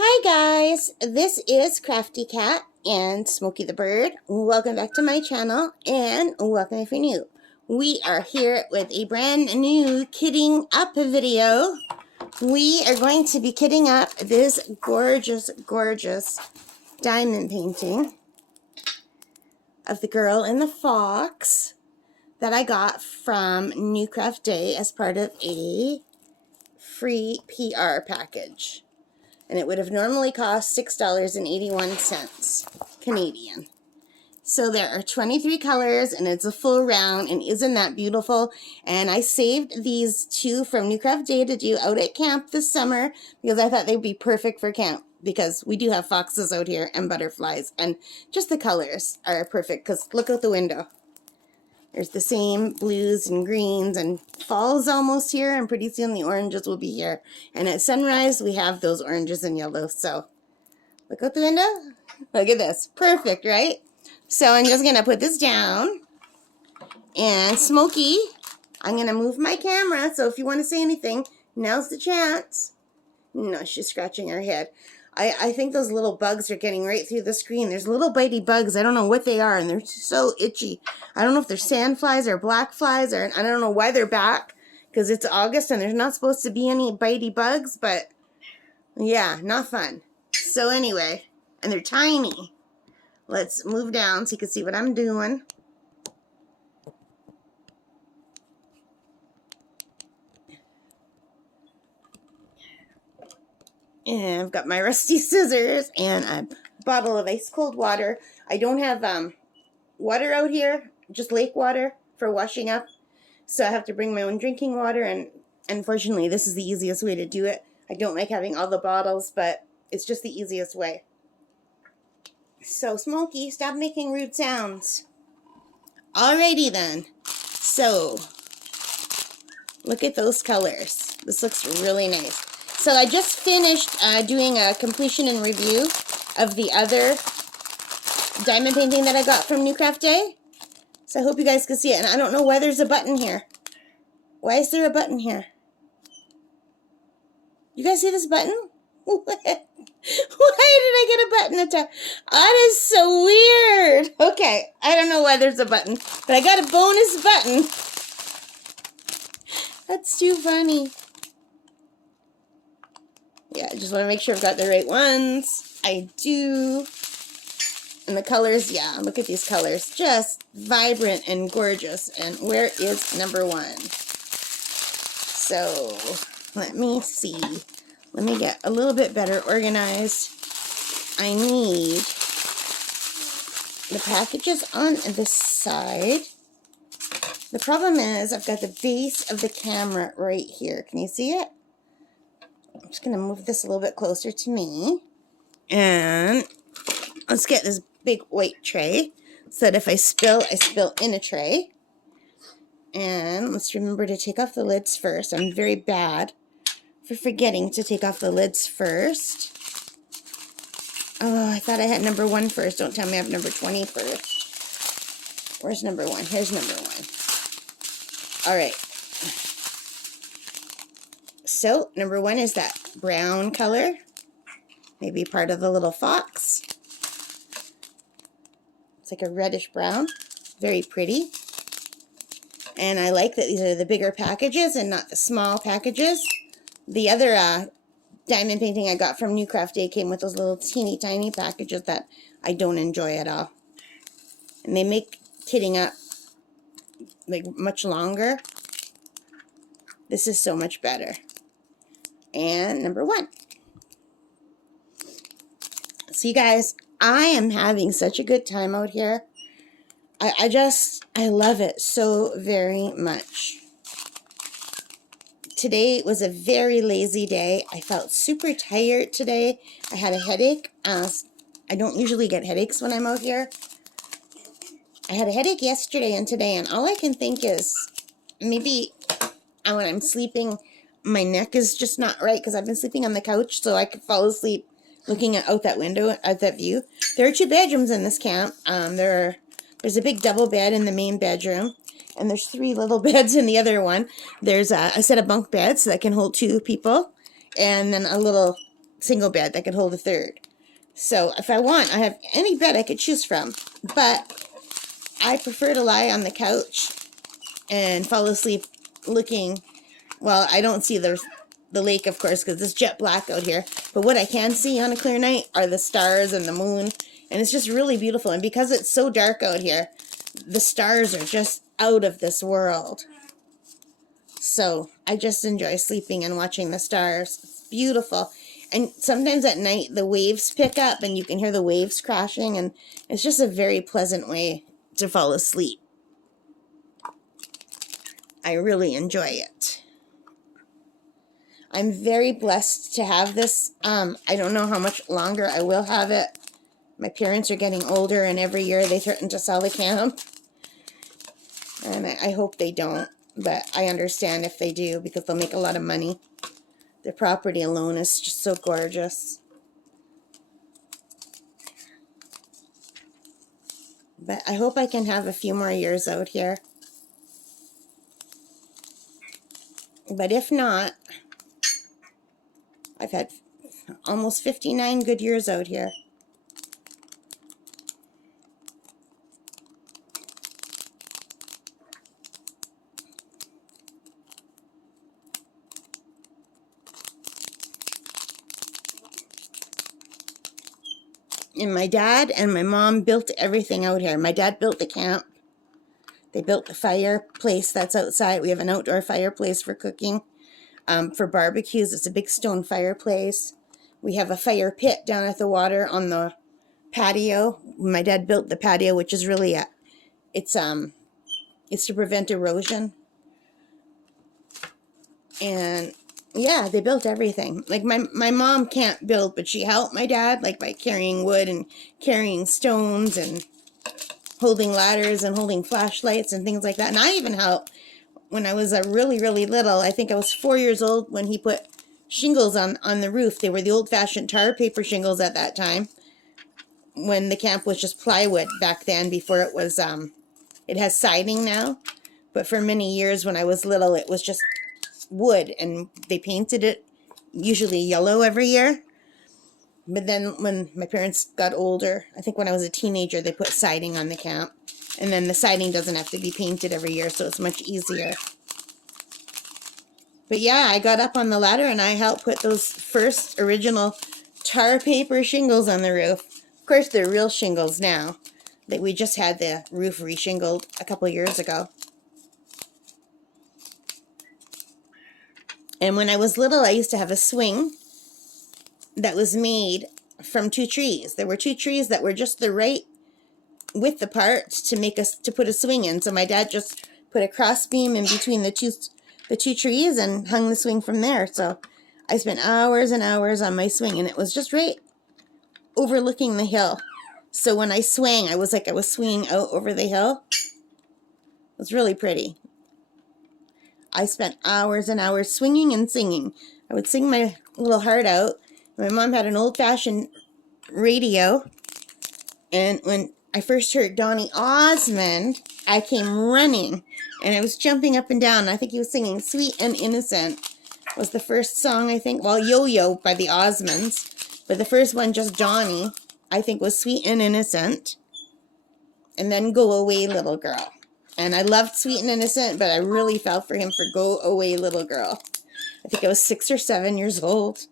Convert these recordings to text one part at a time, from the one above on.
Hi guys, this is Crafty Cat and Smokey the Bird. Welcome back to my channel and welcome if you're new. We are here with a brand new kitting up video. We are going to be kitting up this gorgeous, gorgeous diamond painting of the girl and the fox that I got from newcraftday as part of a free PR package. And it would have normally cost $6.81 Canadian. So there are 23 colors, and it's a full round, and isn't that beautiful? And I saved these two from newcraftday to do out at camp this summer because I thought they'd be perfect for camp because we do have foxes out here and butterflies, and just the colors are perfect because look out the window. There's the same blues and greens, and fall's almost here, and pretty soon the oranges will be here. And at sunrise, we have those oranges and yellows. So, look out the window. Look at this. Perfect, right? So, I'm just going to put this down. And Smokey, I'm going to move my camera, so if you want to say anything, now's the chance. No, she's scratching her head. I think those little bugs are getting right through the screen. There's little bitey bugs. I don't know what they are, and they're so itchy. I don't know if they're sand flies or black flies, or I don't know why they're back, because it's August and there's not supposed to be any bitey bugs, but yeah, not fun. So anyway, and they're tiny. Let's move down so you can see what I'm doing. And I've got my rusty scissors and a bottle of ice cold water. I don't have water out here, just lake water for washing up. So I have to bring my own drinking water, and unfortunately this is the easiest way to do it. I don't like having all the bottles, but it's just the easiest way. So Smokey, stop making rude sounds. Alrighty then. So, look at those colors. This looks really nice. So I just finished doing a completion and review of the other diamond painting that I got from newcraftday. So I hope you guys can see it. And I don't know why there's a button here. Why is there a button here? You guys see this button? Why did I get a button at top? That is so weird. Okay, I don't know why there's a button, but I got a bonus button. That's too funny. Yeah, I just want to make sure I've got the right ones. I do. And the colors, yeah, look at these colors. Just vibrant and gorgeous. And where is number one? So, let me see. Let me get a little bit better organized. I need the packages on this side. The problem is I've got the base of the camera right here. Can you see it? I'm just going to move this a little bit closer to me. And let's get this big white tray so that if I spill in a tray. And let's remember to take off the lids first. I'm very bad for forgetting to take off the lids first. Oh, I thought I had number 1 first. Don't tell me I have number 20 first. Where's number 1? Here's number 1. All right. So, number 1 is that brown color. Maybe part of the little fox. It's like a reddish brown. Very pretty. And I like that these are the bigger packages and not the small packages. The other diamond painting I got from newcraftday came with those little teeny tiny packages that I don't enjoy at all. And they make kitting up like much longer. This is so much better. And number 1. So you guys, I am having such a good time out here. I love it so very much. Today was a very lazy day. I felt super tired today. I had a headache. I don't usually get headaches when I'm out here. I had a headache yesterday and today, and all I can think is maybe when I'm sleeping, my neck is just not right because I've been sleeping on the couch, so I could fall asleep looking out that window, out that view. There are 2 bedrooms in this camp. There's a big double bed in the main bedroom, and there's 3 little beds in the other one. There's a set of bunk beds that can hold 2 people, and then a little single bed that could hold a third. So if I want, I have any bed I could choose from. But I prefer to lie on the couch and fall asleep looking, well, I don't see the lake, of course, because it's jet black out here. But what I can see on a clear night are the stars and the moon. And it's just really beautiful. And because it's so dark out here, the stars are just out of this world. So I just enjoy sleeping and watching the stars. It's beautiful. And sometimes at night the waves pick up and you can hear the waves crashing. And it's just a very pleasant way to fall asleep. I really enjoy it. I'm very blessed to have this. I don't know how much longer I will have it. My parents are getting older, and every year they threaten to sell the camp. And I hope they don't, but I understand if they do because they'll make a lot of money. The property alone is just so gorgeous. But I hope I can have a few more years out here. But if not, I've had almost 59 good years out here. And my dad and my mom built everything out here. My dad built the camp. They built the fireplace that's outside. We have an outdoor fireplace for cooking. For barbecues, it's a big stone fireplace. We have a fire pit down at the water on the patio. My dad built the patio, which is really it's to prevent erosion. And yeah, they built everything. Like my mom can't build, but she helped my dad, like by carrying wood and carrying stones and holding ladders and holding flashlights and things like that. And I even helped when I was really, really little. I think I was 4 years old when he put shingles on the roof. They were the old-fashioned tar paper shingles at that time, when the camp was just plywood back then, before it was, it has siding now. But for many years when I was little, it was just wood, and they painted it usually yellow every year. But then when my parents got older, I think when I was a teenager, they put siding on the camp. And then the siding doesn't have to be painted every year, so it's much easier. But yeah, I got up on the ladder and I helped put those first original tar paper shingles on the roof. Of course, they're real shingles now. That we just had the roof reshingled a couple years ago. And when I was little, I used to have a swing that was made from 2 trees. There were 2 trees that were just the right width apart to put a swing in. So my dad just put a cross beam in between the two trees and hung the swing from there. So I spent hours and hours on my swing, and it was just right overlooking the hill. So when I swang, I was like I was swinging out over the hill. It was really pretty. I spent hours and hours swinging and singing. I would sing my little heart out. My mom had an old-fashioned radio, and when I first heard Donny Osmond, I came running, and I was jumping up and down. I think he was singing Sweet and Innocent was the first song, I think. Well, Yo-Yo by the Osmonds, but the first one, just Donny, I think was Sweet and Innocent, and then Go Away Little Girl. And I loved Sweet and Innocent, but I really fell for him for Go Away Little Girl. I think I was 6 or 7 years old.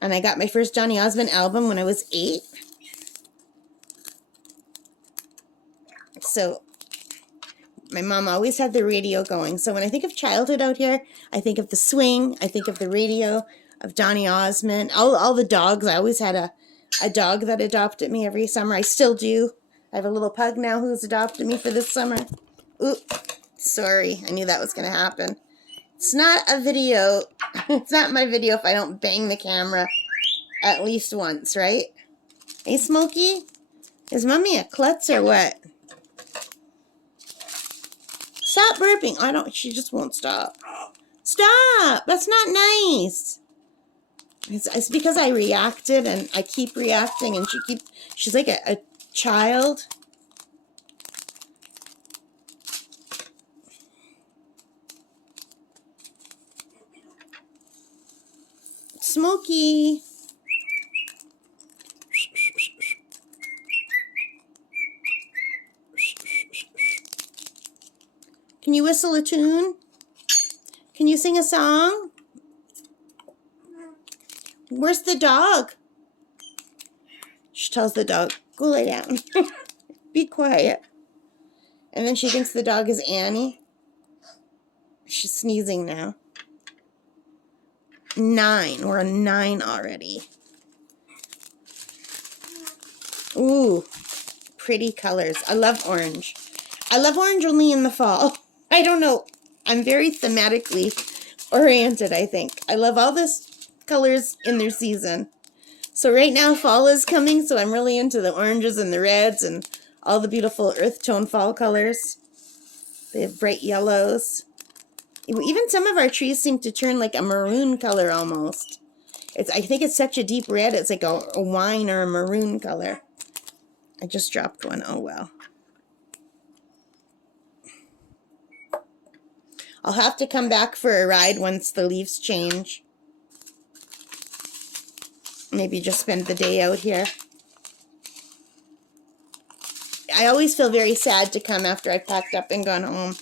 And I got my first Donny Osmond album when I was 8. So my mom always had the radio going. So when I think of childhood out here, I think of the swing, I think of the radio, of Donny Osmond, all the dogs. I always had a dog that adopted me every summer. I still do. I have a little pug now who's adopted me for this summer. Oop, sorry. I knew that was going to happen. It's not a video. It's not my video if I don't bang the camera at least once, right? Hey, Smokey? Is Mommy a klutz or what? Stop burping. She just won't stop. Stop! That's not nice. It's because I reacted and I keep reacting, and she's like a child. Smokey. Can you whistle a tune? Can you sing a song? Where's the dog? She tells the dog, go lay down. Be quiet. And then she thinks the dog is Annie. She's sneezing now. 9. We're on 9 already. Ooh, pretty colors. I love orange. I love orange only in the fall. I don't know. I'm very thematically oriented, I think. I love all this colors in their season. So right now fall is coming, so I'm really into the oranges and the reds and all the beautiful earth tone fall colors. They have bright yellows. Even some of our trees seem to turn like a maroon color almost. I think it's such a deep red, it's like a wine or a maroon color. I just dropped one, oh well. I'll have to come back for a ride once the leaves change. Maybe just spend the day out here. I always feel very sad to come after I've packed up and gone home.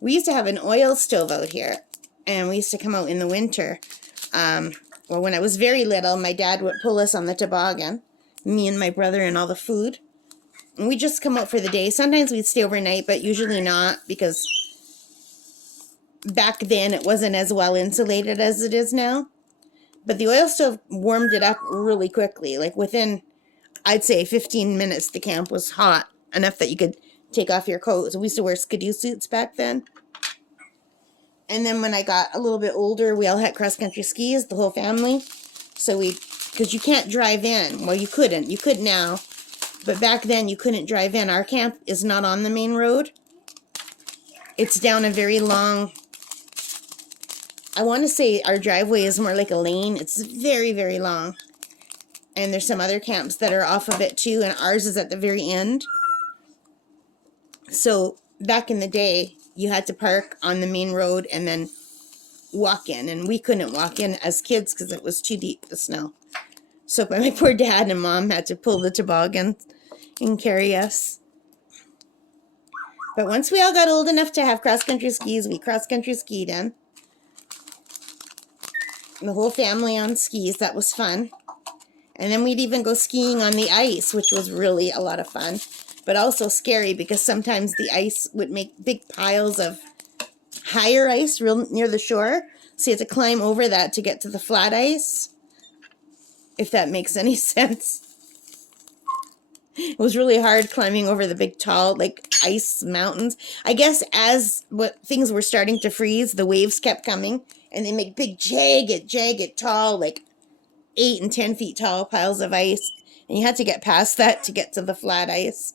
We used to have an oil stove out here, and we used to come out in the winter. Well, when I was very little, my dad would pull us on the toboggan, me and my brother and all the food. And we'd just come out for the day. Sometimes we'd stay overnight, but usually not, because back then it wasn't as well insulated as it is now. But the oil stove warmed it up really quickly. Like within, I'd say 15 minutes, the camp was hot enough that you could take off your coat. So we used to wear skidoo suits back then. And then when I got a little bit older, we all had cross-country skis, the whole family. So because you can't drive in. Well, you couldn't. You could now. But back then, you couldn't drive in. Our camp is not on the main road. It's down a very long, I want to say our driveway is more like a lane. It's very, very long. And there's some other camps that are off of it too, and ours is at the very end. So back in the day, you had to park on the main road and then walk in. And we couldn't walk in as kids because it was too deep, the snow. So my poor dad and mom had to pull the toboggan and carry us. But once we all got old enough to have cross-country skis, we cross-country skied in. The whole family on skis. That was fun. And then we'd even go skiing on the ice, which was really a lot of fun. But also scary because sometimes the ice would make big piles of higher ice real near the shore. So you had to climb over that to get to the flat ice. If that makes any sense. It was really hard climbing over the big, tall, like, ice mountains. I guess as things were starting to freeze, the waves kept coming. And they make big, jagged, tall, like 8 and 10 feet tall piles of ice. And you had to get past that to get to the flat ice.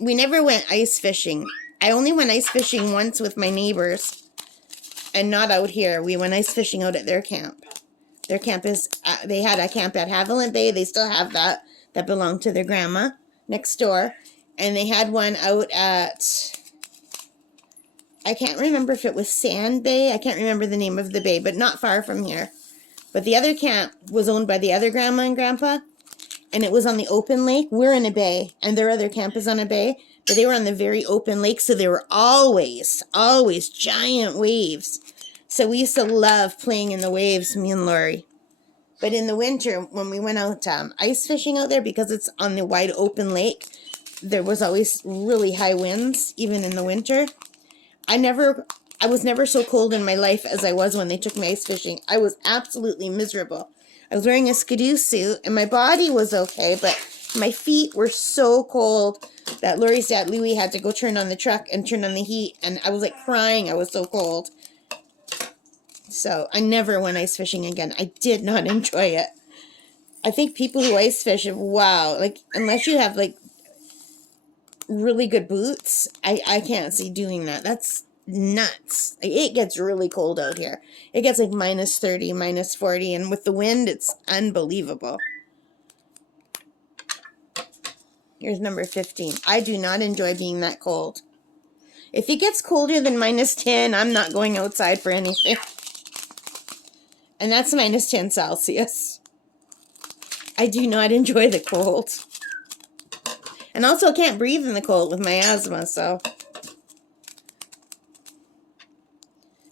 We never went ice fishing. I only went ice fishing once with my neighbors. And not out here. We went ice fishing out at their camp. Their camp is, they had a camp at Haviland Bay. They still have that. That belonged to their grandma next door. And they had one out at, I can't remember if it was Sand Bay. I can't remember the name of the bay, but not far from here. But the other camp was owned by the other grandma and grandpa. And it was on the open lake. We're in a bay. And their other camp is on a bay. But they were on the very open lake. So there were always giant waves. So we used to love playing in the waves, me and Lori. But in the winter, when we went out ice fishing out there, because it's on the wide open lake, there was always really high winds, even in the winter. I was never so cold in my life as I was when they took me ice fishing. I was absolutely miserable. I was wearing a skidoo suit, and my body was okay, but my feet were so cold that Lori's dad, Louie, had to go turn on the truck and turn on the heat, and I was like crying. I was so cold. So I never went ice fishing again. I did not enjoy it. I think people who ice fish, wow, like, unless you have, like, really good boots, I can't see doing that. That's nuts. It gets really cold out here. It gets like minus 30, minus 40, and with the wind, it's unbelievable. Here's number 15. I do not enjoy being that cold. If it gets colder than -10, I'm not going outside for anything. And that's -10 Celsius. I do not enjoy the cold. And also can't breathe in the cold with my asthma, so.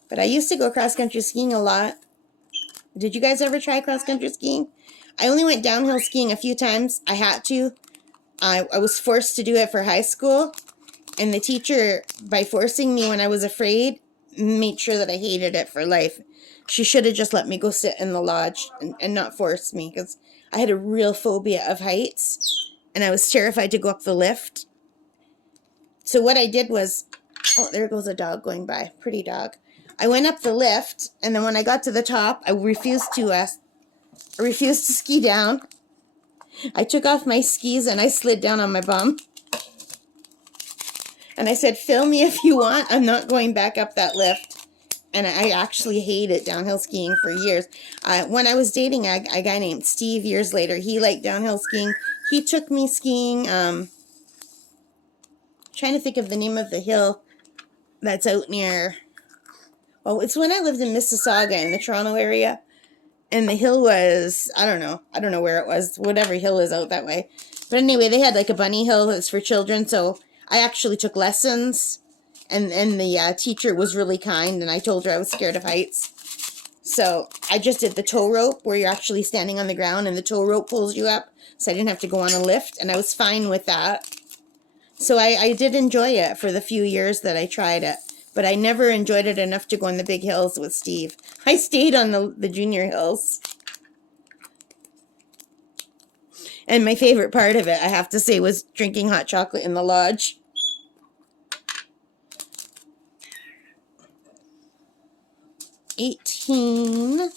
But I used to go cross-country skiing a lot. Did you guys ever try cross-country skiing? I only went downhill skiing a few times. I had to. I was forced to do it for high school. And the teacher, by forcing me when I was afraid, made sure that I hated it for life. She should have just let me go sit in the lodge and not force me, because I had a real phobia of heights. And I was terrified to go up the lift. So what I did was, oh, there goes a dog going by. Pretty dog. I went up the lift, and then when I got to the top, I refused to ski down. I took off my skis and I slid down on my bum. And I said, "Film me if you want. I'm not going back up that lift." And I actually hated downhill skiing for years. When I was dating a guy named Steve years later, he liked downhill skiing. He took me skiing. Trying to think of the name of the hill that's out near. Well, it's when I lived in Mississauga in the Toronto area. And the hill was, I don't know where it was, whatever hill is out that way. But anyway, they had like a bunny hill that's for children, so I actually took lessons. And the teacher was really kind, and I told her I was scared of heights. So I just did the tow rope, where you're actually standing on the ground and the tow rope pulls you up. So I didn't have to go on a lift, and I was fine with that. So I did enjoy it for the few years that I tried it. But I never enjoyed it enough to go on the big hills with Steve. I stayed on the junior hills. And my favorite part of it, I have to say, was drinking hot chocolate in the lodge. $18.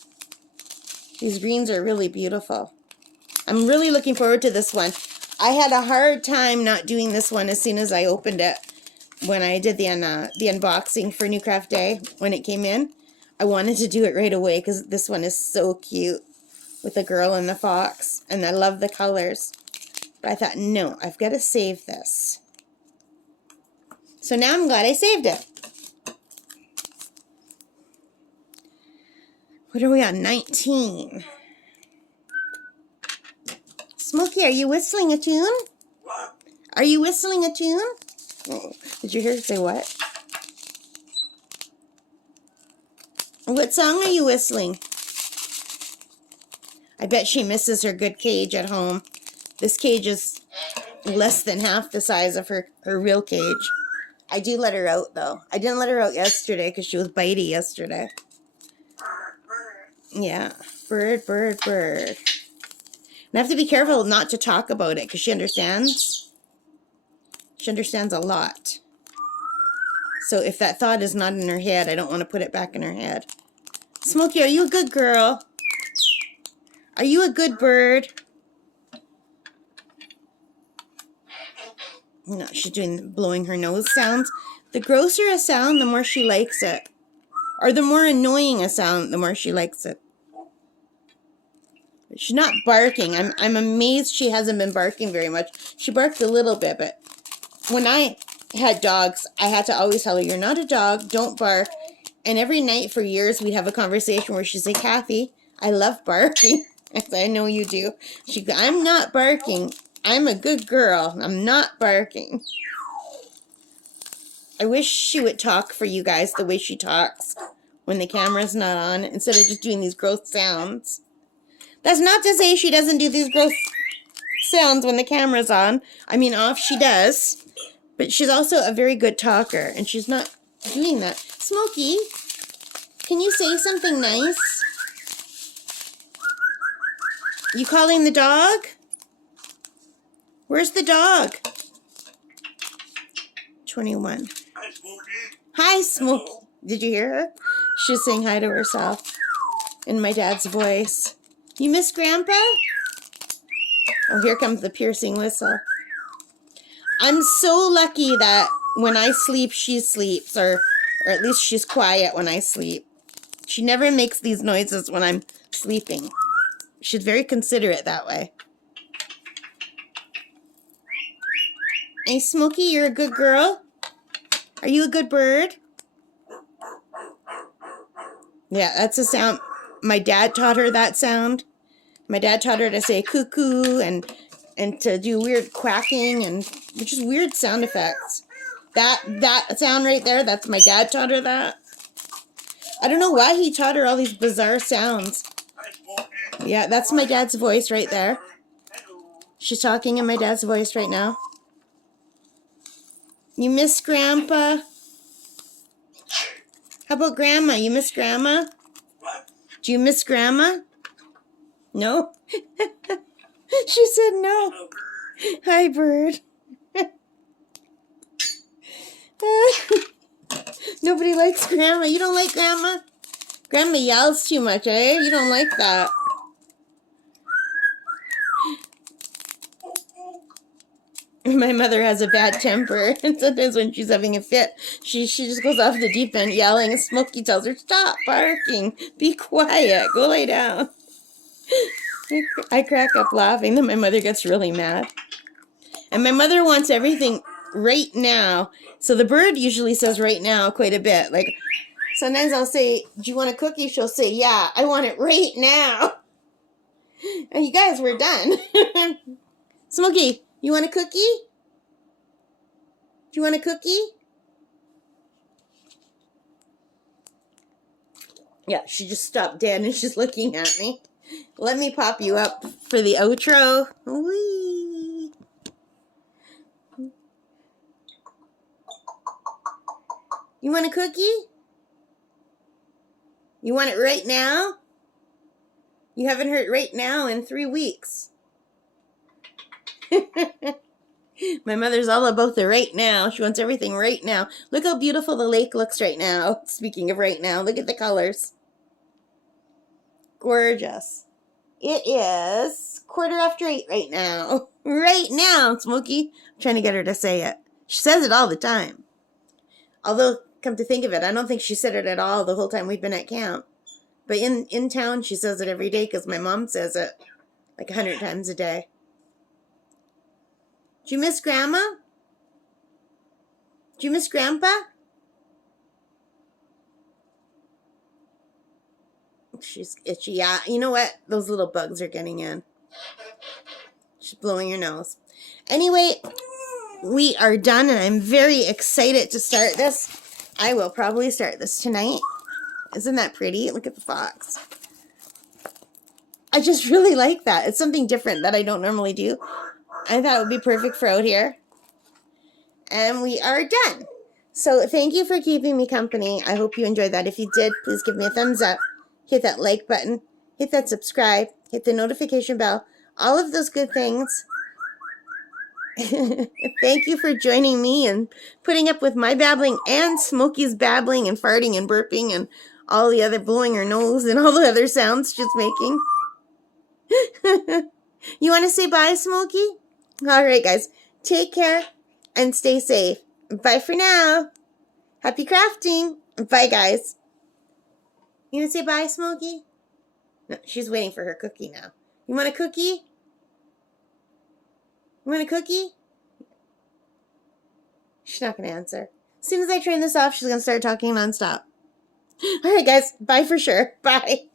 These greens are really beautiful. I'm really looking forward to this one. I had a hard time not doing this one as soon as I opened it. When I did the unboxing for New Craft Day, when it came in, I wanted to do it right away because this one is so cute with the girl and the fox, and I love the colors. But I thought, no, I've got to save this. So now I'm glad I saved it. What are we on? 19. Smokey, are you whistling a tune? What? Are you whistling a tune? Oh, did you hear her say what? What song are you whistling? I bet she misses her good cage at home. This cage is less than half the size of her real cage. I do let her out, though. I didn't let her out yesterday because she was bitey yesterday. Yeah, bird, bird, bird. And I have to be careful not to talk about it because she understands. She understands a lot. So if that thought is not in her head, I don't want to put it back in her head. Smokey, are you a good girl? Are you a good bird? No, she's blowing her nose sounds. The grosser a sound, the more she likes it. Or the more annoying a sound, the more she likes it. She's not barking. I'm amazed she hasn't been barking very much. She barked a little bit, but when I had dogs, I had to always tell her, "You're not a dog, don't bark." And every night for years, we'd have a conversation where she'd say, "Kathy, I love barking." I said, "I know you do." She'd go, "I'm not barking. I'm a good girl. I'm not barking." I wish she would talk for you guys the way she talks when the camera's not on, instead of just doing these gross sounds. That's not to say she doesn't do these gross sounds when the camera's on. I mean, off she does. But she's also a very good talker, and she's not doing that. Smokey, can you say something nice? You calling the dog? Where's the dog? 21. Hi, Smokey. Hi, Smokey. Did you hear her? She's saying hi to herself in my dad's voice. You miss Grandpa? Oh, here comes the piercing whistle. I'm so lucky that when I sleep, she sleeps, or at least she's quiet when I sleep. She never makes these noises when I'm sleeping. She's very considerate that way. Hey, Smokey, you're a good girl? Are you a good bird? Yeah, that's a sound. My dad taught her that sound. My dad taught her to say cuckoo and to do weird quacking and just weird sound effects. That sound right there, that's my dad taught her that. I don't know why he taught her all these bizarre sounds. Yeah, that's my dad's voice right there. She's talking in my dad's voice right now. You miss Grandpa? How about Grandma? You miss Grandma? Do you miss Grandma? No? She said no. Hi, bird. Nobody likes Grandma. You don't like Grandma? Grandma yells too much, eh? You don't like that. My mother has a bad temper, and sometimes when she's having a fit, she just goes off the deep end yelling, and Smokey tells her, stop barking, be quiet, go lay down. I crack up laughing, then my mother gets really mad. And my mother wants everything right now, so the bird usually says right now quite a bit. Like, sometimes I'll say, do you want a cookie? She'll say, yeah, I want it right now. And you guys, we're done. Smokey, you want a cookie? Do you want a cookie? Yeah, she just stopped dead and she's looking at me. Let me pop you up for the outro. Whee! You want a cookie? You want it right now? You haven't heard right now in 3 weeks. My mother's all about the right now. She wants everything right now. Look how beautiful the lake looks right now. Speaking of right now, look at the colors. Gorgeous. It is 8:15 right now. Right now, Smokey. I'm trying to get her to say it. She says it all the time. Although, come to think of it, I don't think she said it at all the whole time we've been at camp. But in town, she says it every day because my mom says it like 100 times a day. Do you miss Grandma? Do you miss Grandpa? She's itchy. Yeah, you know what? Those little bugs are getting in. She's blowing her nose. Anyway, we are done, and I'm very excited to start this. I will probably start this tonight. Isn't that pretty? Look at the fox. I just really like that. It's something different that I don't normally do. I thought it would be perfect for out here. And we are done. So thank you for keeping me company. I hope you enjoyed that. If you did, please give me a thumbs up. Hit that like button. Hit that subscribe. Hit the notification bell. All of those good things. Thank you for joining me and putting up with my babbling and Smokey's babbling and farting and burping and all the other blowing her nose and all the other sounds she's making. You want to say bye, Smokey? All right, guys. Take care and stay safe. Bye for now. Happy crafting. Bye, guys. You want to say bye, Smokey? No, she's waiting for her cookie now. You want a cookie? You want a cookie? She's not going to answer. As soon as I turn this off, she's going to start talking nonstop. All right, guys. Bye for sure. Bye.